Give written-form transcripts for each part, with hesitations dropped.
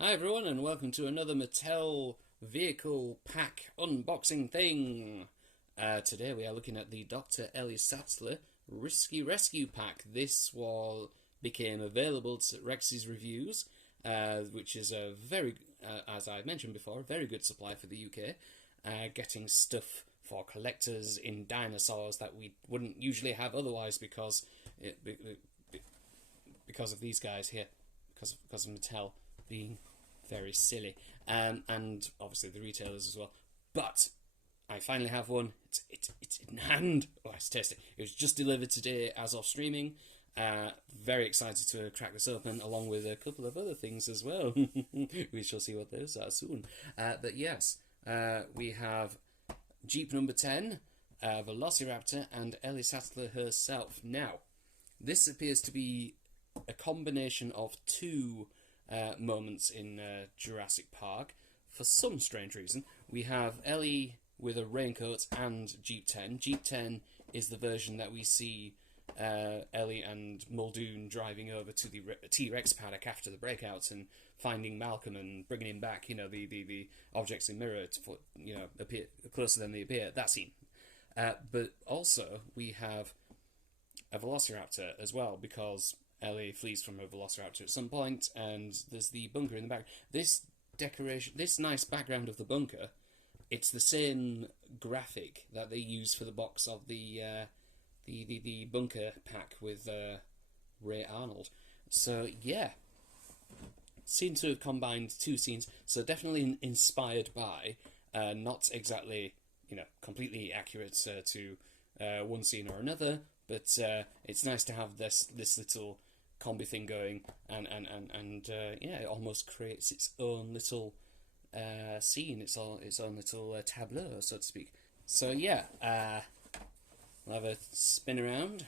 Hi everyone and welcome to another Mattel vehicle pack unboxing thing. Today we are looking at the Dr. Ellie Sattler Risky Rescue Pack. This became available to Rexy's Reviews, which is a very, as I mentioned before, a very good supply for the UK. Getting stuff for collectors in dinosaurs that we wouldn't usually have otherwise because of these guys here, because of Mattel being very silly, and obviously the retailers as well. But I finally have one. It's in hand. Oh, it's tasty. It was just delivered today as of streaming. Very excited to crack this open, along with a couple of other things as well. We shall see what those are soon. But yes, we have Jeep number 10, Velociraptor, and Ellie Sattler herself. Now, this appears to be a combination of two moments in Jurassic Park. For some strange reason, we have Ellie with a raincoat and Jeep 10. Jeep 10 is the version that we see Ellie and Muldoon driving over to the T-Rex paddock after the breakouts and finding Malcolm and bringing him back. You know, the objects in mirror appear closer than they appear. That scene. But also we have a Velociraptor as well, because Ellie flees from a Velociraptor at some point, and there's the bunker in the back. This decoration, this nice background of the bunker, it's the same graphic that they use for the box of the bunker pack with Ray Arnold. So yeah, seem to have combined two scenes. So definitely inspired by, not exactly completely accurate to one scene or another, but it's nice to have this little combi thing going, and yeah, it almost creates its own little scene, its own little tableau, so to speak. So yeah, we'll have a spin around,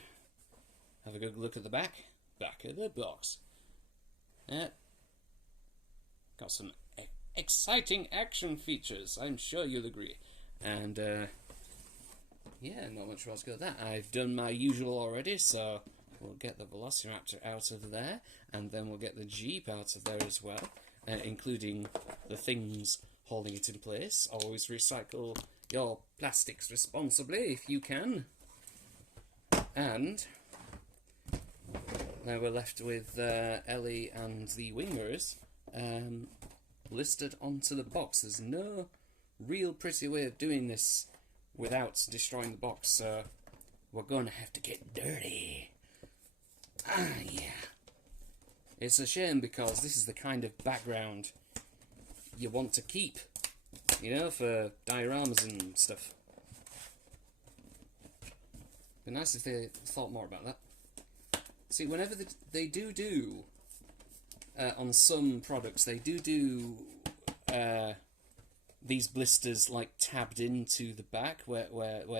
have a good look at the back of the box. Got some exciting action features, I'm sure you'll agree. And yeah, not much more to go with that. I've done my usual already, so we'll get the Velociraptor out of there, and then we'll get the Jeep out of there as well, including the things holding it in place. Always recycle your plastics responsibly if you can. And now we're left with Ellie and the wingers listed onto the box. There's no real pretty way of doing this without destroying the box, so we're going to have to get dirty. Yeah. It's a shame because this is the kind of background you want to keep, for dioramas and stuff. It'd be nice if they thought more about that. See, whenever they do on some products, they do these blisters like tabbed into the back, where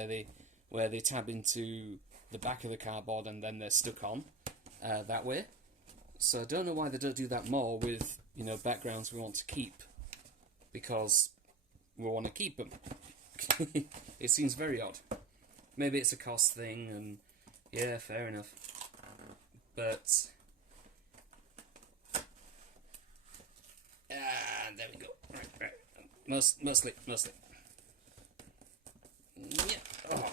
they tab into the back of the cardboard and then they're stuck on that way. So I don't know why they don't do that more with backgrounds we want to keep, because we want to keep them. It seems very odd. Maybe it's a cost thing, and yeah, fair enough. But there we go. Right. Mostly. Yeah. Oh.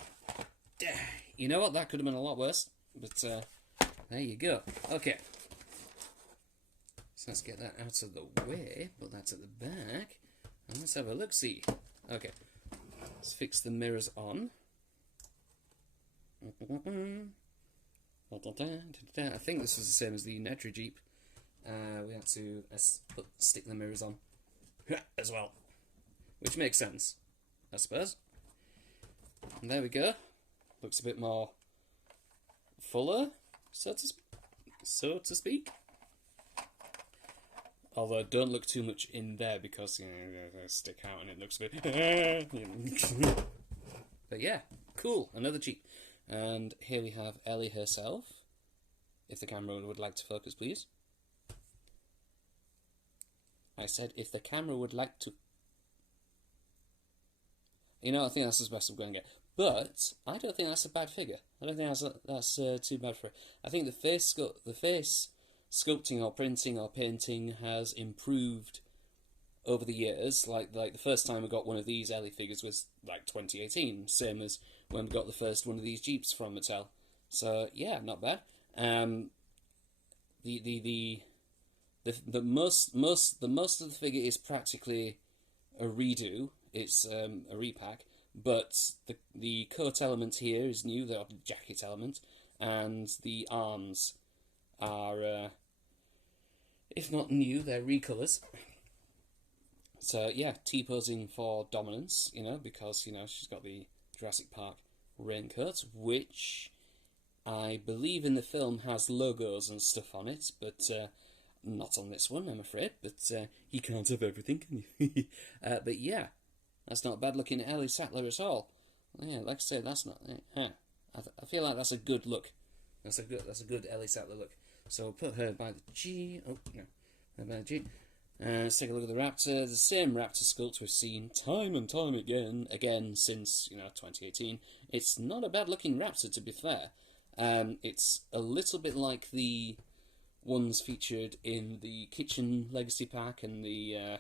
You know what? That could have been a lot worse. But there you go. Okay. So let's get that out of the way. Put that at the back. And let's have a look-see. Okay. Let's fix the mirrors on. I think this was the same as the Nedry Jeep. We had to stick the mirrors on as well, which makes sense, I suppose. And there we go. Looks a bit more fuller, so to speak. Although don't look too much in there, because they stick out and it looks a bit. But yeah, cool. Another Jeep. And here we have Ellie herself. If the camera would like to focus, please. I said if the camera would like to. I think that's as best I'm going to get. But I don't think that's a bad figure. I don't think that's too bad for it. I think the face sculpting or printing or painting has improved over the years. Like the first time we got one of these Ellie figures was like 2018, same as when we got the first one of these Jeeps from Mattel. So yeah, not bad. The most of the figure is practically a redo. It's a repack, but the coat element here is new. The jacket element, and the arms are, if not new, they're recolors. So yeah, T-posing for dominance, because she's got the Jurassic Park raincoat, which I believe in the film has logos and stuff on it, but not on this one, I'm afraid. But you can't have everything, can you? But yeah, that's not bad looking at Ellie Sattler at all. Yeah, like I said, that's not. I feel like that's a good look. That's a good Ellie Sattler look. So we'll put her by the G. Oh no, her by the G. Let's take a look at the Raptor. The same Raptor sculpt we've seen time and time again since 2018. It's not a bad looking Raptor, to be fair. It's a little bit like the ones featured in the Kitchen Legacy pack and the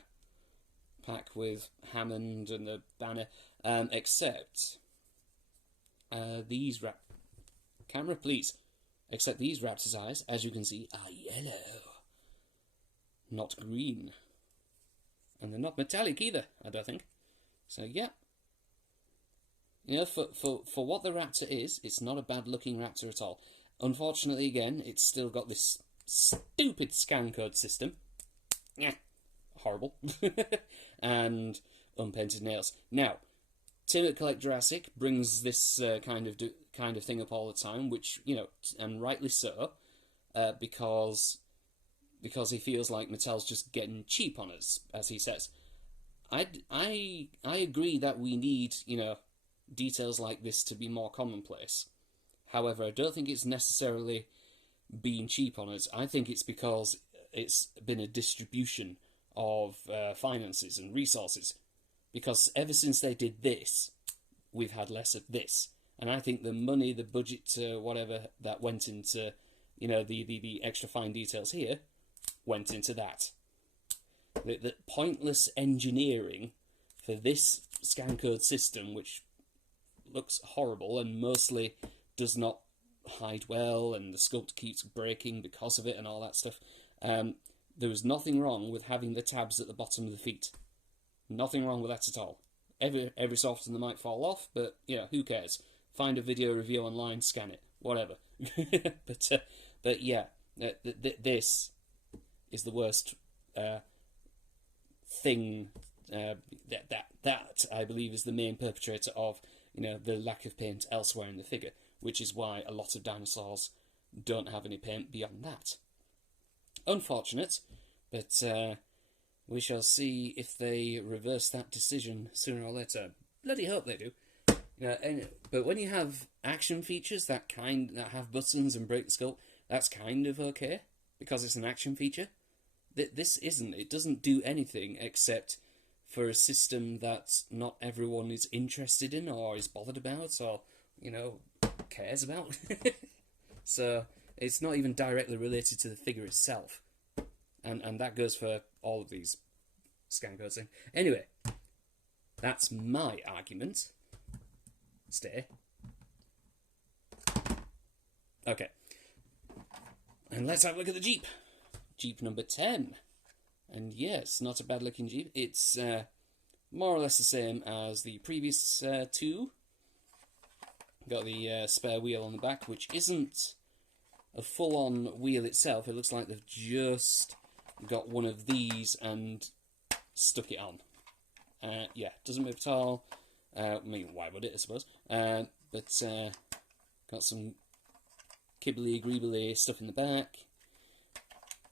pack with Hammond and the banner, except these camera please, except these Raptor's eyes, as you can see, are yellow, not green, and they're not metallic either, I don't think. So yeah, for what the Raptor is, it's not a bad looking Raptor at all. Unfortunately, again, it's still got this stupid scan code system. Yeah, horrible. And unpainted nails. Now, Tim at Collect Jurassic brings this kind of thing up all the time, which and rightly so, because he feels like Mattel's just getting cheap on us, as he says. I agree that we need details like this to be more commonplace. However, I don't think it's necessarily being cheap on us. I think it's because it's been a distribution of finances and resources. Because ever since they did this, we've had less of this. And I think the money, the budget, whatever that went into, the extra fine details here, went into that. The pointless engineering for this scan code system, which looks horrible and mostly does not hide well, and the sculpt keeps breaking because of it and all that stuff. There was nothing wrong with having the tabs at the bottom of the feet. Nothing wrong with that at all. Every so often they might fall off, but who cares? Find a video review online, scan it, whatever. but yeah, this is the worst thing that I believe is the main perpetrator of the lack of paint elsewhere in the figure, which is why a lot of dinosaurs don't have any paint beyond that. Unfortunate, but we shall see if they reverse that decision sooner or later. Bloody hope they do. But when you have action features that have buttons and break the sculpt, that's kind of okay because it's an action feature. This isn't. It doesn't do anything except for a system that not everyone is interested in or is bothered about or cares about. So it's not even directly related to the figure itself. And that goes for all of these scan codes. Anyway, that's my argument. Stay. Okay. And let's have a look at the Jeep. Jeep number 10. And yes, not a bad looking Jeep. It's more or less the same as the previous two. Got the spare wheel on the back, which isn't a full-on wheel itself. It looks like they've just got one of these and stuck it on. Yeah, doesn't move at all. I mean, why would it, I suppose? But got some kibbly-greebly stuff in the back.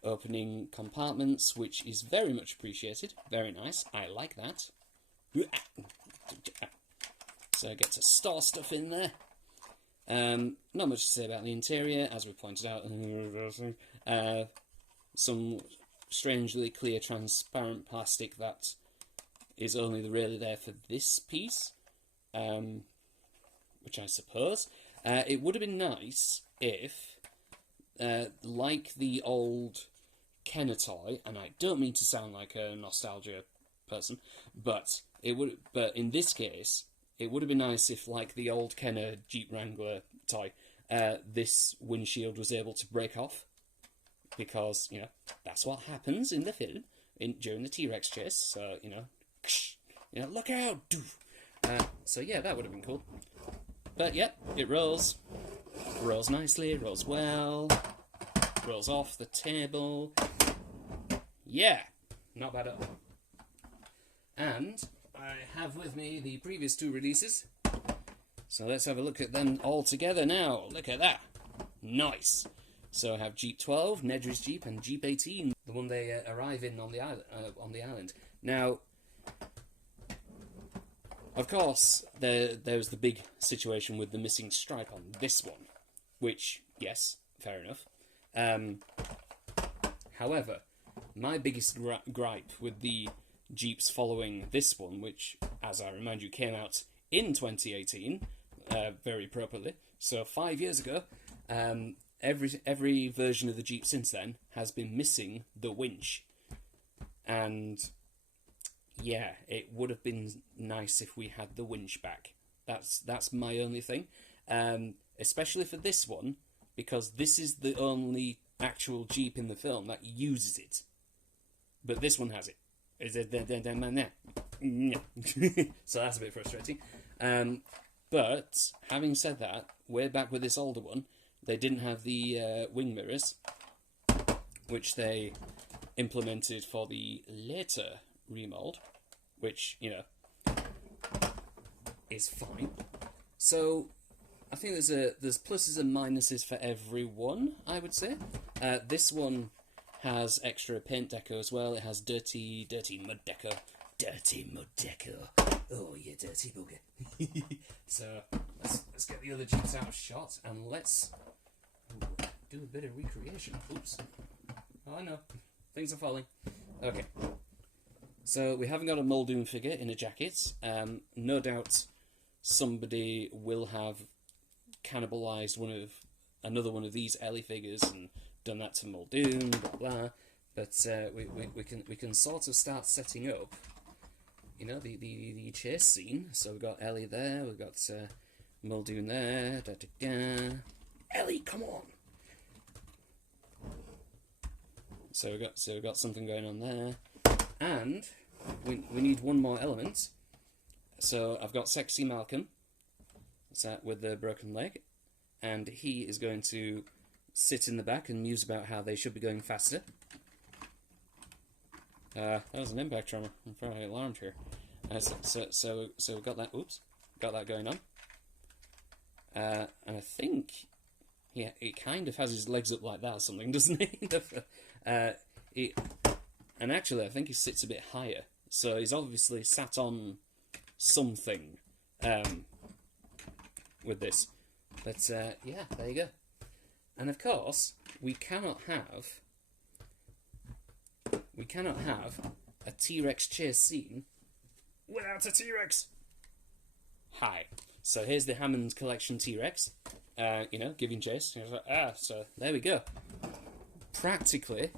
Opening compartments, which is very much appreciated. Very nice. I like that. So I get to store stuff in there. Not much to say about the interior, as we pointed out. Some strangely clear transparent plastic that is only really there for this piece, which I suppose. It would have been nice if like the old Kenner toy, and I don't mean to sound like a nostalgia person, but in this case, it would have been nice if, like the old Kenner Jeep Wrangler toy, this windshield was able to break off, because that's what happens in the film during the T-Rex chase. So look out! So yeah, that would have been cool. But yeah, it rolls nicely, rolls well, rolls off the table. Yeah, not bad at all. And I have with me the previous two releases, so let's have a look at them all together now. Look at that, nice. So I have Jeep 12, Nedry's Jeep, and Jeep 18, the one they arrive in on the island. Now, of course, there's the big situation with the missing stripe on this one, which, yes, fair enough. However, my biggest gripe with the Jeeps following this one, which, as I remind you, came out in 2018, very properly, so 5 years ago, every version of the Jeep since then has been missing the winch. And yeah, it would have been nice if we had the winch back. That's my only thing. Especially for this one, because this is the only actual Jeep in the film that uses it. But this one has it. So that's a bit frustrating. But having said that, way back with this older one, they didn't have the wing mirrors, which they implemented for the later remold, which, is fine. So I think there's pluses and minuses for every one, I would say. This one has extra paint deco as well. It has dirty mud deco. Dirty mud deco. Oh, you dirty bugger. So let's get the other Jeeps out of shot and let's do a bit of recreation. Oops. Oh no, things are falling. Okay. So we haven't got a Muldoon figure in a jacket. No doubt somebody will have cannibalised another one of these Ellie figures and done that to Muldoon, blah blah. But we can sort of start setting up, the chase scene. So we've got Ellie there, we've got Muldoon there. Da, da, da. Ellie, come on! So we've got something going on there, and we need one more element. So I've got Sexy Malcolm, with the broken leg, and he is going to sit in the back and muse about how they should be going faster. That was an impact tremor. I'm fairly alarmed here. So we've got that. Oops, got that going on. And I think he kind of has his legs up like that or something, doesn't he? And actually, I think he sits a bit higher. So he's obviously sat on something with this. But yeah, there you go. And of course, we cannot have a T-Rex chase scene without a T-Rex. Hi. So here's the Hammond Collection T-Rex, giving chase. So there we go. Practically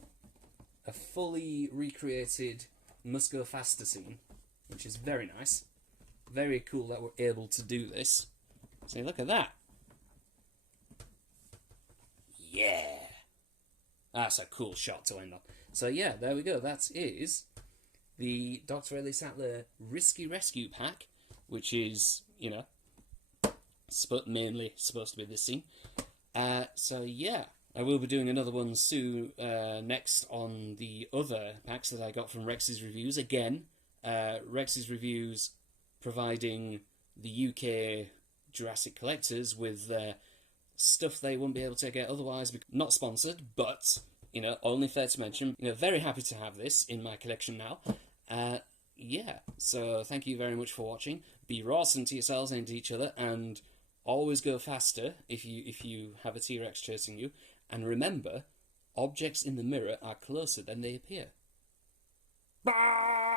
a fully recreated Must Go Faster scene, which is very nice. Very cool that we're able to do this. So look at that. Yeah. That's a cool shot to end on. So yeah, there we go. That is the Dr. Ellie Sattler Risky Rescue Pack, which is, mainly supposed to be this scene. So yeah, I will be doing another one soon, next on the other packs that I got from Rexy's Reviews. Again, Rexy's Reviews providing the UK Jurassic collectors with stuff they wouldn't be able to get otherwise. Not sponsored, but, only fair to mention. Very happy to have this in my collection now. Yeah, so thank you very much for watching. Be rawson to yourselves and to each other, and always go faster if you have a T-Rex chasing you. And remember, objects in the mirror are closer than they appear. Bye!